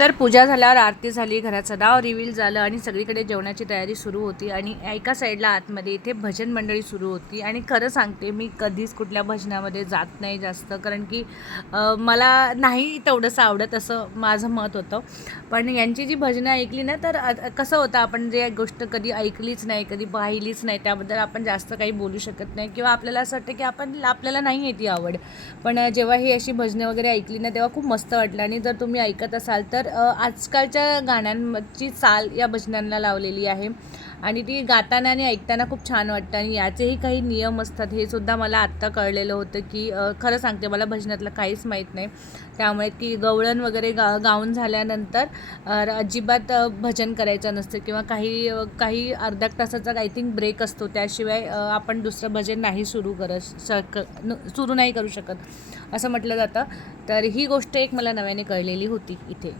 तर पूजा झाल्यावर आरती झाली घराचं नाव रिव्हील झालं आणि सगळीकडे जेवणाची तयारी सुरू होती आणि एका साईडला आतमध्ये इथे भजन मंडळी सुरू होती. आणि खरं सांगते मी कधीच कुठल्या भजनामध्ये जात नाही जास्त कारण की मला नाही तेवढंसं आवडत असं माझं मत होतं. पण यांची जी भजनं ऐकली ना तर कसं होतं आपण जे गोष्ट कधी ऐकलीच नाही कधी पाहिलीच नाही त्याबद्दल आपण जास्त काही बोलू शकत नाही किंवा आपल्याला असं वाटतं की आपण आपल्याला नाही आहे ती आवड. पण जेव्हा ही अशी भजनं वगैरे ऐकली ना तेव्हा खूप मस्त वाटलं. आणि जर तुम्ही ऐकत असाल तर आजकालच्या गाण्यांची चाल या भजनांना लावलेली आहे. आणि ती गाताना आणि ऐकताना खूप छान वाटतं आणि याचेही काही नियम असतात. हे सुद्धा मला आत्ता कळलेलं होतं की खरं सांगते मला भजनातलं काहीच माहीत नाही. त्यामुळे की गवळण वगैरे गा गाऊन झाल्यानंतर अजिबात भजन करायचं नसतं किंवा काही काही अर्ध्या तासाचा आय थिंक ब्रेक असतो. त्याशिवाय आपण दुसरं भजन नाही सुरू करत शक न सुरू नाही करू शकत असं म्हटलं जातं. तर ही गोष्ट एक मला नव्याने कळलेली होती इथे.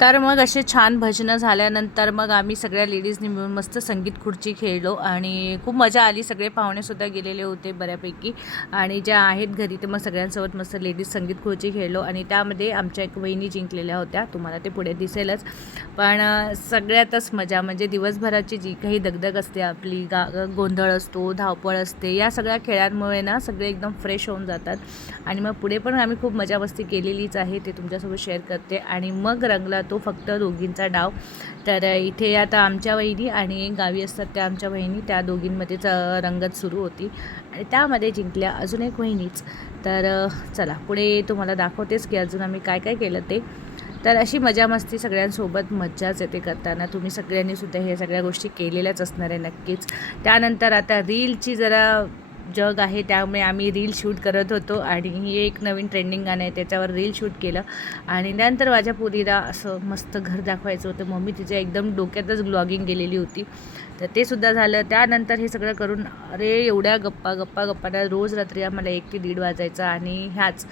तर मग असे छान भजनं झाल्यानंतर मग आम्ही सगळ्या लेडीजनी मिळून मस्त संगीत खुर्ची खेळलो आणि खूप मजा आली. सगळे पाहुणेसुद्धा गेलेले होते बऱ्यापैकी. आणि ज्या आहेत घरी ते मग सगळ्यांसोबत मस्त लेडीज संगीत खुर्ची खेळलो आणि त्यामध्ये आमच्या एक वहिनी जिंकलेल्या होत्या. तुम्हाला ते पुढे दिसेलच. पण सगळ्यातच मजा म्हणजे दिवसभराची जी काही दगदग असते आपली गा गोंधळ असतो धावपळ असते या सगळ्या खेळांमुळे ना सगळे एकदम फ्रेश होऊन जातात. आणि मग पुढे पण आम्ही खूप मजा मस्ती केलेलीच आहे ते तुमच्यासोबत शेअर करते. आणि मग रंगला तो फक्त दोघींचा डाव. तर इथे आता आमच्या वहिनी आणि गावी असतात त्या आमच्या वहिनी त्या दोघींमध्येच रंगत सुरू होती. आणि त्यामध्ये जिंकल्या अजून एक वहिनीच. तर चला पुढे तुम्हाला दाखवतेच की अजून आम्ही काय काय केलं ते. तर अशी मजा मस्ती सगळ्यांसोबत मज्जाच येते करताना. तुम्ही सगळ्यांनी सुद्धा हे सगळ्या गोष्टी केलेल्याच असणार आहे नक्कीच. त्यानंतर आता रीलची जरा जग आहे त्यामुळे आम्ही रील शूट करत होतो आणि ही एक नवीन ट्रेंडिंग गाणं आहे त्याच्यावर रील शूट केलं. आणि त्यानंतर माझ्या पुरीला असं मस्त घर दाखवायचं होतं. मम्मी तिच्या एकदम डोक्यातच ब्लॉगिंग गेलेली होती. तर ते सुद्धा झालं. त्यानंतर हे सगळं करून अरे एवढ्या गप्पा गप्पा गप्पाना रोज रात्री आम्हाला एक ते दीड वाजायचा आणि ह्याच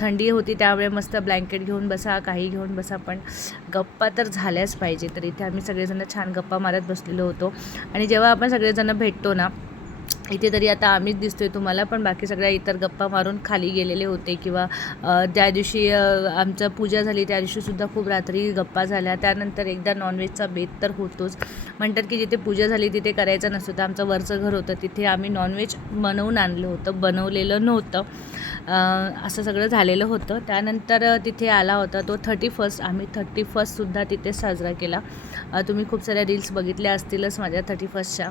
थंडी होती त्यामुळे मस्त ब्लँकेट घेऊन बसा काही घेऊन बसा पण गप्पा तर झाल्याच पाहिजे तर इथे आम्ही सगळेजण छान गप्पा मारत बसलेलो होतो. आणि जेव्हा आपण सगळेजण भेटतो ना इथे तरी आता आम्हीच दिसतोय तुम्हाला पण बाकी सगळ्या इतर गप्पा मारून खाली गेलेले होते किंवा त्या दिवशी आमचं पूजा झाली त्या दिवशीसुद्धा खूप रात्री गप्पा झाल्या. त्यानंतर एकदा नॉनव्हेजचा बेत तर होतोच. म्हणतात की जिथे पूजा झाली तिथे करायचं नसतं. तर आमचं वरचं घर होतं तिथे आम्ही नॉनव्हेज बनवून आणलं होतं बनवलेलं नव्हतं. असं सगळं झालेलं होतं. त्यानंतर तिथे आला होता तो थर्टी फर्स्ट आम्ही थर्टी फर्स्टसुद्धा तिथे साजरा केला. तुम्ही खूप साऱ्या रील्स बघितल्या असतीलच माझ्या थर्टी फर्स्टच्या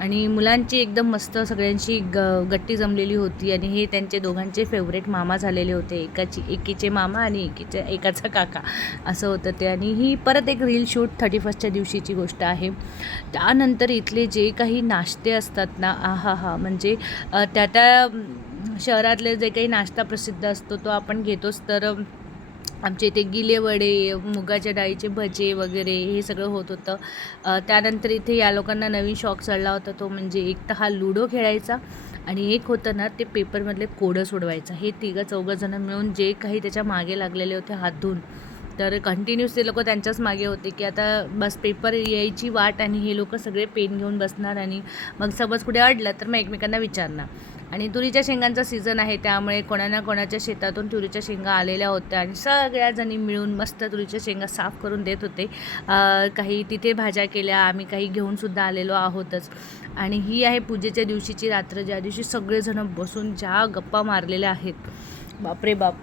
आणि मुलांची एकदम मस्त सगळ्यांशी ग गट्टी जमलेली होती आणि हे त्यांचे दोघांचे फेवरेट मामा झालेले होते. एकाची एकीचे मामा आणि एकीचे एकाचा काका. असं होतं ते. आणि ही परत एक रील शूट थर्टी फर्स्टच्या दिवशीची गोष्ट आहे. त्यानंतर इथले जे काही नाश्ते असतात ना आहा हा म्हणजे त्या त्या शहरातले जे काही नाश्ता प्रसिद्ध असतो तो आपण घेतोच. तर आमच्या इथे गिले वडे मुगाच्या डाळीचे भजे वगैरे हे सगळं होत होतं. त्यानंतर इथे या लोकांना नवीन शॉक चढला होता तो म्हणजे एक तर हा लुडो खेळायचा आणि एक होतं ना ते पेपरमधले कोडं सोडवायचं. हे तिघं चौघं जण मिळून जे काही त्याच्यामागे लागलेले होते हात धुवून. तर कंटिन्यूस ते लोक त्यांच्याच मागे होते की आता बस पेपर यायची वाट आणि हे लोक सगळे पेन घेऊन बसणार आणि मग समज कुठे अडलं तर मग एकमेकांना विचारणार. आणि तुरीच्या शेंगांचा सीझन आहे त्यामुळे कोणा ना कोणाच्या शेतातून तुरीच्या शेंगा आलेल्या होत्या आणि सगळ्या जणी मिळून मस्त तुरीच्या शेंगा साफ करून देत होते. काही तिथे भाज्या केल्या आम्ही काही घेऊनसुद्धा आलेलो आहोतच. आणि ही आहे पूजेच्या दिवशीची रात्र ज्या दिवशी सगळेजण बसून ज्या गप्पा मारलेल्या आहेत. बापरे बाप.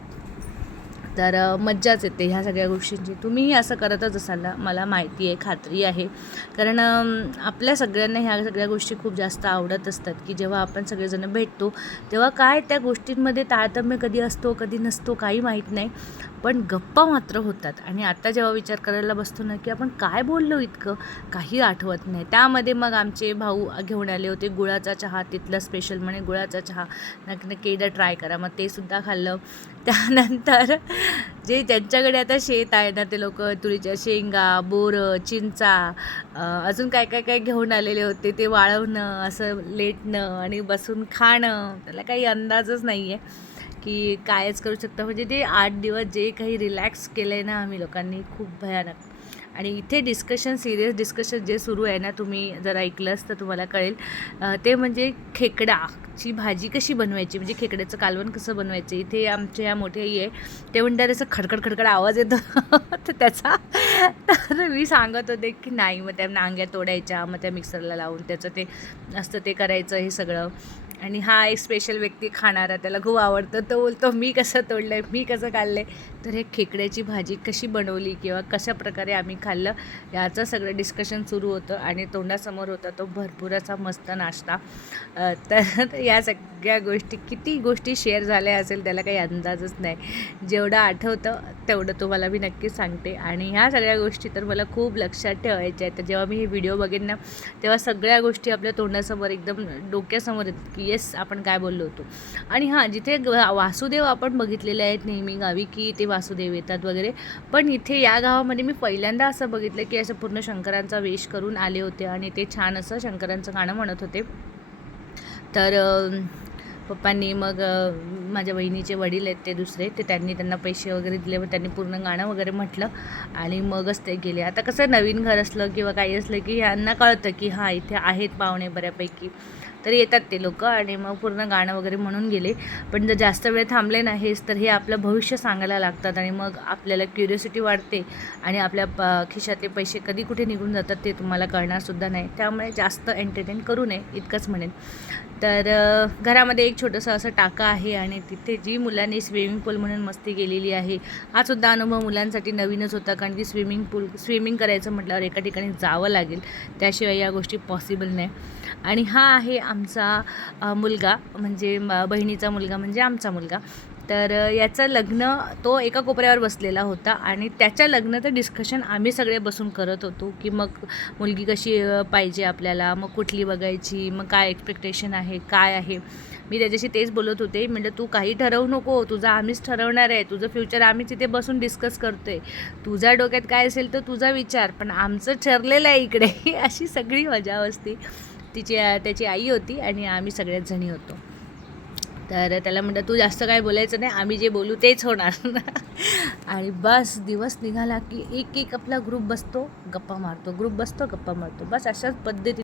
तर मज्जाच येते ह्या सगळ्या गोष्टींची. तुम्हीही असं करतच असाल ना मला माहिती आहे खात्री आहे. कारण आपल्या सगळ्यांना ह्या सगळ्या गोष्टी खूप जास्त आवडत असतात की जेव्हा आपण सगळेजण भेटतो तेव्हा काय त्या गोष्टींमध्ये तारतम्य कधी असतो कधी नसतो काही माहीत नाही. पण गप्पा मात्र होतात. आणि आता जेव्हा विचार करायला बसतो ना की आपण काय बोललो इतकं? काही आठवत नाही. त्यामध्ये मग आमचे भाऊ घेऊन आले होते गुळाचा चहा तिथला स्पेशल म्हणे गुळाचा चहा. नक्की नक्की एकदा ट्राय करा. मग ते सुद्धा खाल्लं. त्यानंतर जे ज्यांच्याकडे आता शेत आहे ना ते लोक तुरीच्या शेंगा बोरं चिंचा अजून काय काय काय घेऊन आलेले होते ते वाळवणं असं लेटणं आणि बसून खाणं. त्याला काही अंदाजच नाही आहे की कायच करू शकता. म्हणजे ते आठ दिवस जे काही रिलॅक्स केलं आहे ना आम्ही लोकांनी खूप भयानक. आणि इथे डिस्कशन सिरियस डिस्कशन जे सुरू आहे ना तुम्ही जर ऐकलंच तर तुम्हाला कळेल. ते म्हणजे खेकडाची भाजी कशी बनवायची? म्हणजे खेकड्याचं कालवण कसं बनवायचं? इथे आमच्या या मोठ्या आई आहे ते म्हणतात असं खडखड खडखड आवाज येतो. तर त्याचा तर मी सांगत होते की नाही मग त्या नांग्या तोडायच्या मग त्या मिक्सरला लावून त्याचं ते असतं ते करायचं हे सगळं. आणि हा एक स्पेशल व्यक्ती खाणारा त्याला खूप आवडतं. तो बोलतो मी कसं तोडलं आहे मी कसं काढलं आहे तर हे खेकड्याची भाजी कशी बनवली किंवा कशा प्रकारे आम्ही खाल्लं याचं सगळं डिस्कशन सुरू होतं आणि तोंडासमोर होता तो भरपूर असा मस्त नाश्ता. तर या सगळ्या गोष्टी किती गोष्टी शेअर झाल्या असेल त्याला काही अंदाजच नाही. जेवढं आठवतं तेवढं तुम्हाला मी नक्की सांगते. आणि ह्या सगळ्या गोष्टी तर मला खूप लक्षात ठेवायच्या आहेत. तर जेव्हा मी हे व्हिडिओ बघेन ना तेव्हा सगळ्या गोष्टी आपल्या तोंडासमोर एकदम डोक्यासमोर येतात की येस आपण काय बोललो होतो. आणि हां जिथे वासुदेव आपण बघितलेले आहेत नेहमी गावी की ते वासुदेव येतात वगैरे. पण इथे या गावामध्ये मी पहिल्यांदा असं बघितलं की असं पूर्ण शंकरांचा वेश करून आले होते आणि ते छान असं शंकरांचं गाणं म्हणत होते. तर पप्पांनी मग माझ्या बहिणीचे वडील आहेत ते दुसरे ते त्यांनी त्यांना पैसे वगैरे दिले मग त्यांनी पूर्ण गाणं वगैरे म्हटलं आणि मगच ते गेले. आता कसं नवीन घर असलं किंवा काही असलं की ह्यांना कळतं की हां इथे आहेत पाहुणे बऱ्यापैकी. तर येतात ते लोक आणि मग पूर्ण गाणं वगैरे म्हणून गेले. पण जर जास्त वेळ थांबले नाहीस तर हे आपलं भविष्य सांगायला लागतात आणि मग आपल्याला क्युरियोसिटी वाढते आणि आपल्या प खिशातले पैसे कधी कुठे निघून जातात ते तुम्हाला कळणारसुद्धा नाही. त्यामुळे जास्त एंटरटेन करू नये इतकंच म्हणेन. तर घरामध्ये एक छोटंसं असं टाका आहे आणि तिथे जी मुलांनी स्विमिंग पूल म्हणून मस्ती केलेली आहे हा सुद्धा अनुभव मुलांसाठी नवीनच होता. कारण की स्विमिंग पूल स्विमिंग करायचं म्हटल्यावर एका ठिकाणी जावं लागेल. त्याशिवाय या गोष्टी पॉसिबल नाही. आणि हा आहे आमचा मुलगा म्हणजे बहिणीचा मुलगा म्हणजे आमचा मुलगा. तर याचं लग्न तो एका कोपऱ्यावर बसलेला होता आणि त्याच्या लग्नाचं डिस्कशन आम्ही सगळे बसून करत होतो की मग मुलगी कशी पाहिजे आपल्याला मग कुठली बघायची मग काय एक्सपेक्टेशन आहे काय आहे? मी त्याच्याशी तेच बोलत होते. म्हणजे तू काही ठरवू नको तुझं आम्हीच ठरवणार आहे तुझं फ्युचर आम्ही तिथे बसून डिस्कस करतोय. तुझ्या डोक्यात काय असेल तर तुझा विचार पण आमचं ठरलेलं आहे इकडे. अशी सगळी मजा असते तिची त्याची आई होती आणि आम्ही सगळ्याच जणी होतो. तर त्याला म्हणतात तू जास्त काय बोलायचं नाही आम्ही जे बोलू तेच होणार. आणि बस दिवस निघाला की एक एक आपला ग्रुप बसतो गप्पा मारतो ग्रुप बसतो गप्पा मारतो. बस अशाच पद्धती